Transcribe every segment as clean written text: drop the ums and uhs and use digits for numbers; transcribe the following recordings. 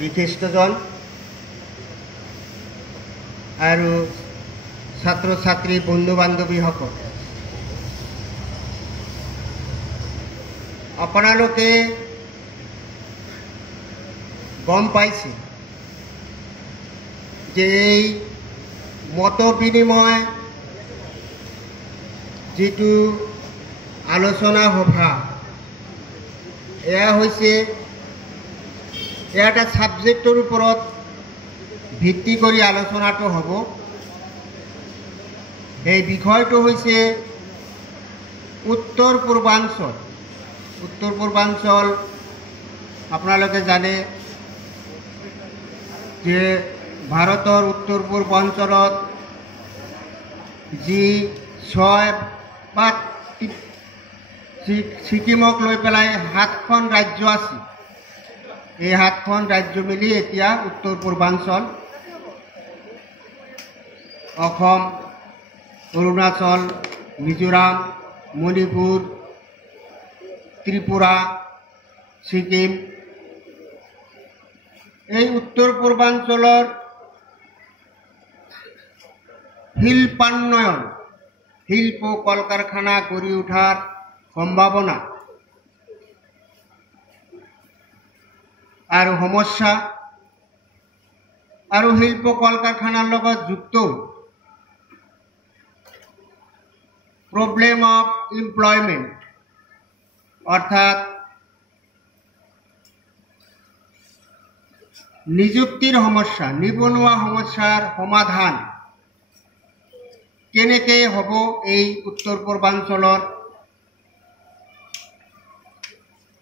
বিশিষ্টজন আৰু ছাত্ৰ ছাত্ৰী বন্ধু বান্ধৱীসকল, আপোনালোকে গম পাইছে যে এই মত বিনিময় যেটো আলোচনা সভা এয়া হৈছে এটা সাবজেক্টৰ ওপৰত ভিত্তি কৰি আলোচনাটো হ'ব। এই বিষয়টো হৈছে উত্তৰ পূৰ্বাঞ্চল। উত্তৰ পূৰ্বাঞ্চল আপোনালোকে জানে যে ভাৰতৰ উত্তৰ পূৰ্বাঞ্চলত যি 6 বা ছিকিমক লৈ পেলাই 7খন ৰাজ্য আছে। এই 7খন ৰাজ্য মিলি এতিয়া উত্তৰ পূৰ্বাঞ্চল। অসম, অৰুণাচল, মিজোৰাম, মণিপুৰ, ত্ৰিপুৰা, ছিকিম। এই উত্তৰ পূৰ্বাঞ্চলৰ শিল্পান্নয়ন, শিল্প কল কাৰখানা গঢ়ি উঠাৰ সম্ভাৱনা আৰু সমস্যা আৰু শিল্প কল কাৰখানাৰ লগত যুক্ত প্ৰব্লেম অফ এমপ্লয়মেন্ট, অৰ্থাৎ নিযুক্তিৰ সমস্যা, নিবনুৱা সমস্যাৰ সমাধান কেনেকৈ হ'ব এই উত্তৰ পূৰ্বাঞ্চলৰ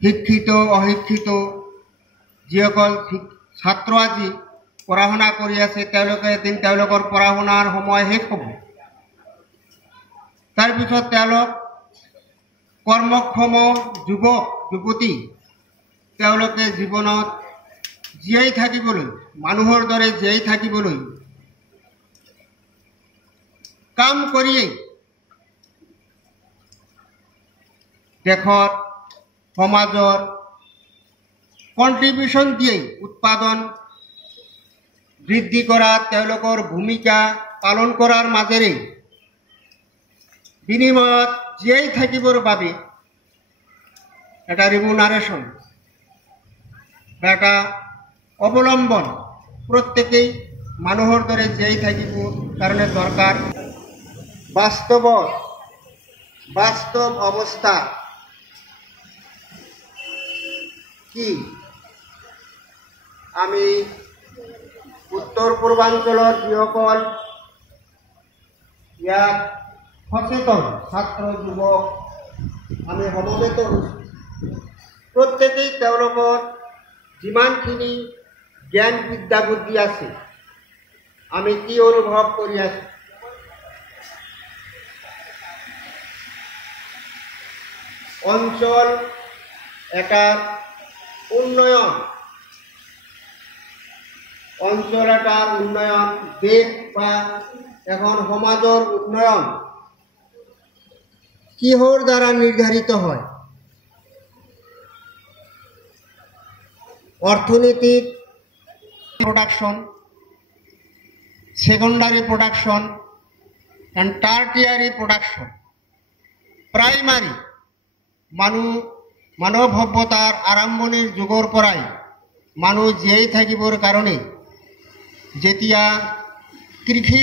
শিক্ষিত অশিক্ষিত যিসকল ছাত্ৰ আজি পঢ়া শুনা কৰি আছে তেওঁলোকে এদিন তেওঁলোকৰ পঢ়া শুনাৰ সময় শেষ হ'ব। তাৰপিছত তেওঁলোক কৰ্মক্ষম যুৱক যুৱতী তেওঁলোকে জীৱনত জীয়াই থাকিবলৈ, মানুহৰ দৰে জীয়াই থাকিবলৈ কাম কৰিয়েই দেশত সমাজৰ কন্ট্ৰিবিউশন দিয়ে উৎপাদন বৃদ্ধি কৰাত তেওঁলোকৰ ভূমিকা পালন কৰাৰ মাজেৰে বিনিময়ত জীয়াই থাকিবৰ বাবে এটা ৰিমুনাৰেশ্যন, এটা অৱলম্বন প্ৰত্যেকেই মানুহৰ দৰে জীয়াই থাকিব কাৰণে দৰকাৰ। বাস্তৱ অৱস্থা কি? আমি উত্তৰ পূৰ্বাঞ্চলৰ যিসকল ইয়াত সচেতন ছাত্ৰ যুৱক আমি সমবেত হৈছোঁ, প্ৰত্যেকেই তেওঁলোকৰ যিমানখিনি জ্ঞান বিদ্যা বুদ্ধি আছে আমি কি অনুভৱ কৰি আছোঁ। অঞ্চল এটাৰ উন্নয়ন, অঞ্চল এটাৰ উন্নয়ন, দেশ বা এখন সমাজৰ উন্নয়ন কিহৰ দ্বাৰা নিৰ্ধাৰিত হয়? অৰ্থনৈতিক প্ৰোডাকশন, সেকেন্ডাৰি প্ৰোডাকশন এন্ড টাৰ্টিয়াৰি প্ৰোডাকশন। প্ৰাইমাৰি মানৱ সভ্যতাৰ আৰম্ভণিৰ যুগৰ পৰাই মানুহ জীয়াই থাকিবৰ কাৰণে যেতিয়া কৃষি